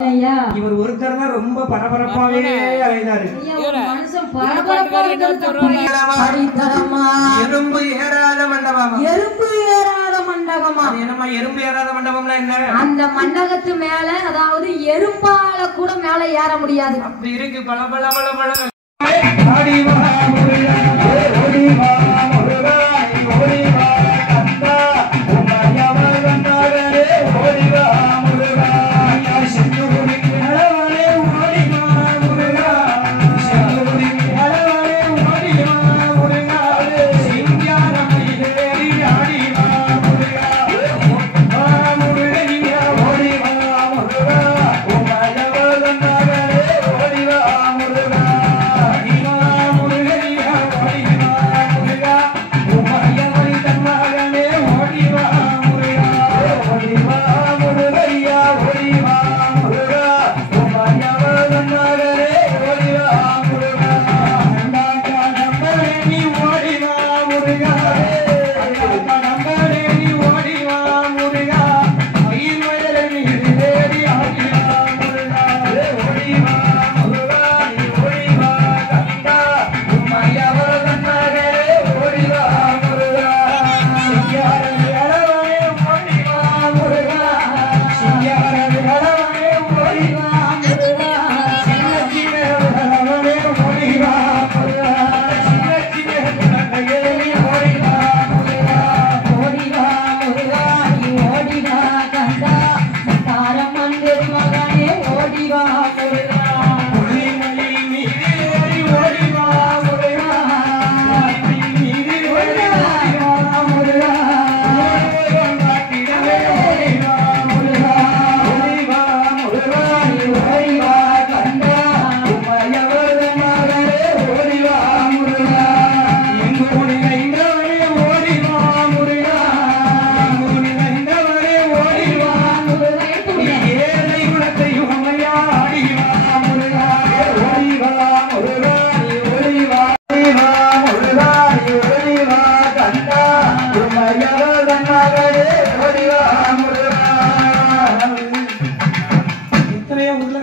இவர் ஒருத்தர் தான் ரொம்ப பரபரப்பாவே அலைதாரு. எறும்பு ஏறாத மண்டபமா? எறும்பு ஏறாத மண்டபமா? என்னமா எறும்பு ஏறாத மண்டபம்னா என்ன? அந்த மண்டபத்து மேல, அதாவது எறும்பால கூட மேல ஏற முடியாது. அப்படி இருக்கு. பல பல பல பல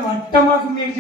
வட்டமா கும்மி அடிச்சு